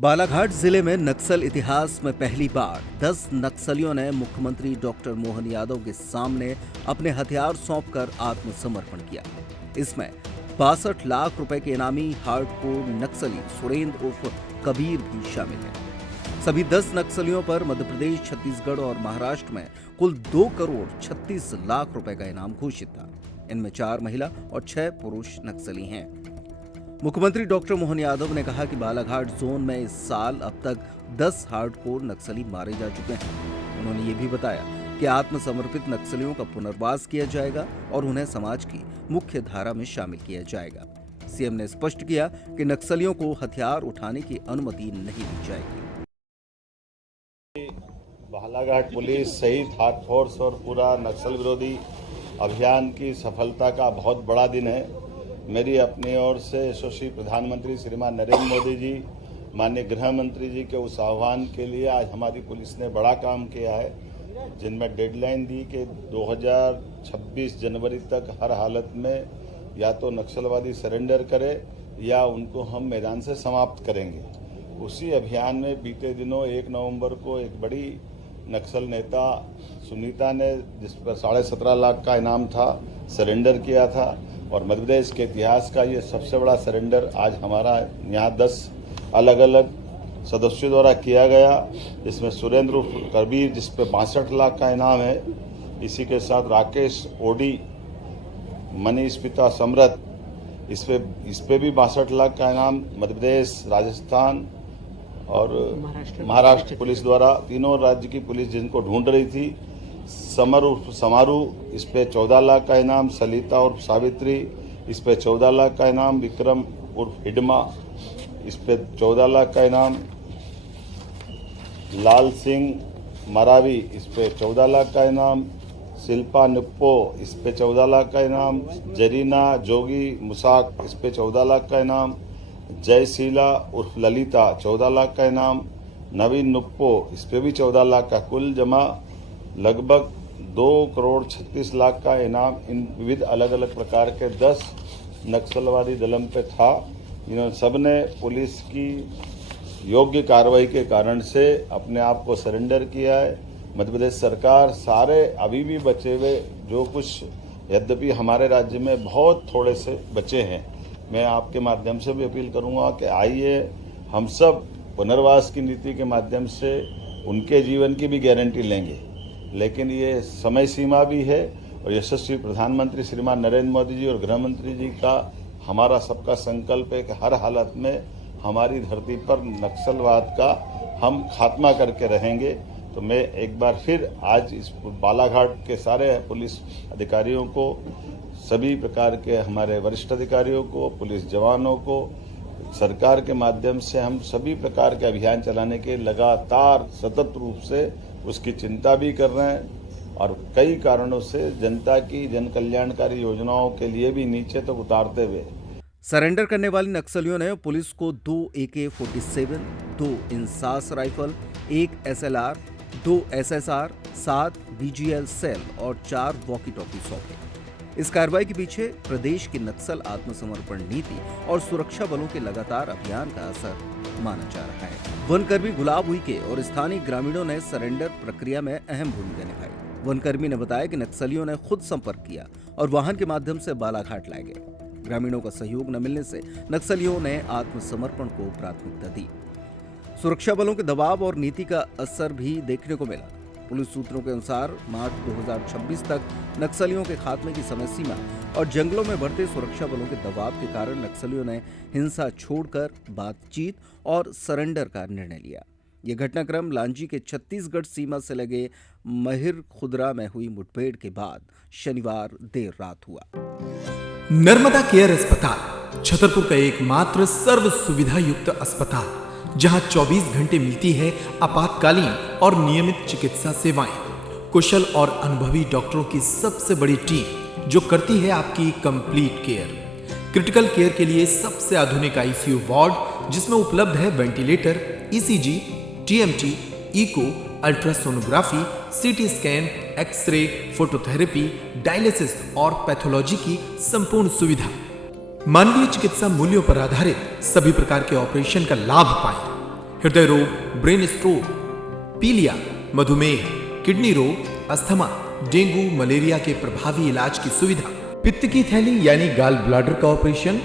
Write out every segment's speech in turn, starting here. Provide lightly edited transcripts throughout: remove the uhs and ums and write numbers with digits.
बालाघाट जिले में नक्सल इतिहास में पहली बार 10 नक्सलियों ने मुख्यमंत्री डॉक्टर मोहन यादव के सामने अपने हथियार सौंपकर आत्मसमर्पण किया। इसमें 62 लाख रुपए के इनामी हार्डकोर नक्सली सुरेंद्र उर्फ कबीर भी शामिल है। सभी 10 नक्सलियों पर मध्य प्रदेश, छत्तीसगढ़ और महाराष्ट्र में कुल 2 करोड़ 36 लाख रुपए का इनाम घोषित था। इनमें 4 महिला और 6 पुरुष नक्सली हैं। मुख्यमंत्री डॉक्टर मोहन यादव ने कहा कि बालाघाट जोन में इस साल अब तक 10 हार्डकोर नक्सली मारे जा चुके हैं। उन्होंने ये भी बताया कि आत्मसमर्पित नक्सलियों का पुनर्वास किया जाएगा और उन्हें समाज की मुख्य धारा में शामिल किया जाएगा। सीएम ने स्पष्ट किया कि नक्सलियों को हथियार उठाने की अनुमति नहीं दी जाएगी। बालाघाट पुलिस शहीद टास्क फोर्स और पूरा नक्सल विरोधी अभियान की सफलता का बहुत बड़ा दिन है। मेरी अपनी ओर से यशस्वी प्रधानमंत्री श्रीमान नरेंद्र मोदी जी, माननीय गृह मंत्री जी के उस आह्वान के लिए आज हमारी पुलिस ने बड़ा काम किया है, जिनमें डेडलाइन दी कि 2026 जनवरी तक हर हालत में या तो नक्सलवादी सरेंडर करे या उनको हम मैदान से समाप्त करेंगे। उसी अभियान में बीते दिनों 1 नवंबर को एक बड़ी नक्सल नेता सुनीता ने, जिस पर 17.5 लाख का इनाम था, सरेंडर किया था और मध्य प्रदेश के इतिहास का ये सबसे बड़ा सरेंडर आज हमारा यहाँ 10 अलग अलग सदस्यों द्वारा किया गया। इसमें सुरेंद्र उर्फ कबीर, जिस पे 62 लाख का इनाम है, इसी के साथ राकेश ओडी, मनीष पिता समरथ, इस पे भी 62 लाख का इनाम मध्य प्रदेश, राजस्थान और महाराष्ट्र पुलिस द्वारा, तीनों राज्य की पुलिस जिनको ढूंढ रही थी। समर उर्फ समारू, इस पे 14 लाख का इनाम, सलिता उर्फ सावित्री, इस पे 14 लाख का इनाम, विक्रम उर्फ हिडमा, इस पे 14 लाख का इनाम, लाल सिंह मरावी, इस पे 14 लाख का इनाम, शिल्पा निप्पो, इस पे 14 लाख का इनाम, जरीना जोगी मुसाक, इस पे 14 लाख का इनाम, जयशीला उर्फ ललिता 14 लाख का इनाम, नवीन नुप्पो, इस पे भी 14 लाख का, कुल जमा लगभग 2 करोड़ 36 लाख का इनाम इन विविध अलग अलग प्रकार के 10 नक्सलवादी दलम पे था। इन्होंने सबने पुलिस की योग्य कार्रवाई के कारण से अपने आप को सरेंडर किया है। मध्य प्रदेश सरकार सारे अभी भी बचे हुए जो कुछ, यद्यपि हमारे राज्य में बहुत थोड़े से बचे हैं, मैं आपके माध्यम से भी अपील करूंगा कि आइए हम सब पुनर्वास की नीति के माध्यम से उनके जीवन की भी गारंटी लेंगे, लेकिन ये समय सीमा भी है और यशस्वी प्रधानमंत्री श्रीमान नरेंद्र मोदी जी और गृह मंत्री जी का हमारा सबका संकल्प है कि हर हालत में हमारी धरती पर नक्सलवाद का हम खात्मा करके रहेंगे। तो मैं एक बार फिर आज इस बालाघाट के सारे पुलिस अधिकारियों को, सभी प्रकार के हमारे वरिष्ठ अधिकारियों को, पुलिस जवानों को, सरकार के माध्यम से हम सभी प्रकार के अभियान चलाने के लगातार सतत रूप से उसकी चिंता भी कर रहे हैं और कई कारणों से जनता की जन कल्याणकारी योजनाओं के लिए भी नीचे तक उतारते हुए। सरेंडर करने वाले नक्सलियों ने पुलिस को 2 AK-47, 2 INSAS rifle, 1 SLR, 2 SSR, 7 BGL shell और 4 वॉकी टॉकी सौंपे। इस कार्रवाई के पीछे प्रदेश की नक्सल आत्मसमर्पण नीति और सुरक्षा बलों के लगातार अभियान का असर माना जा रहा है। वनकर्मी गुलाब उइके और स्थानीय ग्रामीणों ने सरेंडर प्रक्रिया में अहम भूमिका निभाई। वनकर्मी ने बताया कि नक्सलियों ने खुद संपर्क किया और वाहन के माध्यम से बालाघाट लाए गए। ग्रामीणों का सहयोग न मिलने से नक्सलियों ने आत्मसमर्पण को प्राथमिकता दी। सुरक्षा बलों के दबाव और नीति का असर भी देखने को मिला। पुलिस सूत्रों के अनुसार मार्च 2026 तक नक्सलियों के खात्मे की समय सीमा और जंगलों में बढ़ते सुरक्षा बलों के दबाव के कारण नक्सलियों ने हिंसा छोड़कर बातचीत और सरेंडर का निर्णय लिया। यह घटनाक्रम लांजी के छत्तीसगढ़ सीमा से लगे महिर खुदरा में हुई मुठभेड़ के बाद शनिवार देर रात हुआ। नर्मदा केयर अस्पताल छतरपुर का एकमात्र सर्व सुविधा युक्त अस्पताल, जहां 24 घंटे मिलती है आपातकालीन और नियमित चिकित्सा सेवाएं। कुशल और अनुभवी डॉक्टरों की सबसे बड़ी टीम जो करती है आपकी कंप्लीट केयर। क्रिटिकल केयर के लिए सबसे आधुनिक ICU वार्ड, जिसमें उपलब्ध है ventilator, ECG, TMT, echo, ultrasonography, CT scan, X ray, phototherapy, dialysis और पैथोलॉजी की संपूर्ण सुविधा। मानवीय चिकित्सा मूल्यों पर आधारित सभी प्रकार के ऑपरेशन का लाभ पाएं। हृदय रोग, ब्रेन स्ट्रोक, पीलिया, मधुमेह, किडनी रोग, अस्थमा, डेंगू, मलेरिया के प्रभावी इलाज की सुविधा, पित्त की थैली यानी गाल ब्लैडर का ऑपरेशन,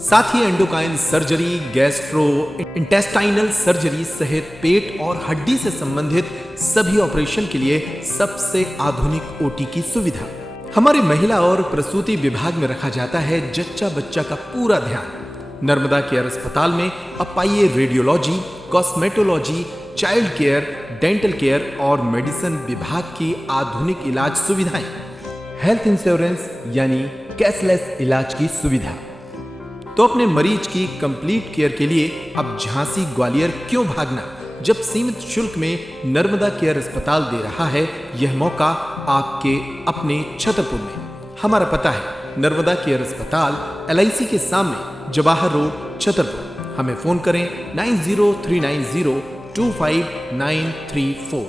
साथ ही endocrine surgery, gastrointestinal surgery सहित पेट और हड्डी से संबंधित सभी ऑपरेशन के लिए सबसे आधुनिक ओटी की सुविधा। हमारे महिला और प्रसूति विभाग में रखा जाता है जच्चा बच्चा का पूरा ध्यान। नर्मदा केयर अस्पताल में अब पाइए radiology, cosmetology, child care, dental care और मेडिसिन विभाग की आधुनिक इलाज सुविधाएं, हेल्थ इंश्योरेंस यानी कैशलेस इलाज की सुविधा। तो अपने मरीज की कंप्लीट केयर के लिए अब झांसी ग्वालियर क्यों भागना, जब सीमित शुल्क में नर्मदा केयर अस्पताल दे रहा है यह मौका आपके अपने छतरपुर में। हमारा पता है नर्मदा केयर अस्पताल LIC के सामने, जवाहर रोड, छतरपुर। हमें फोन करें 9039025934।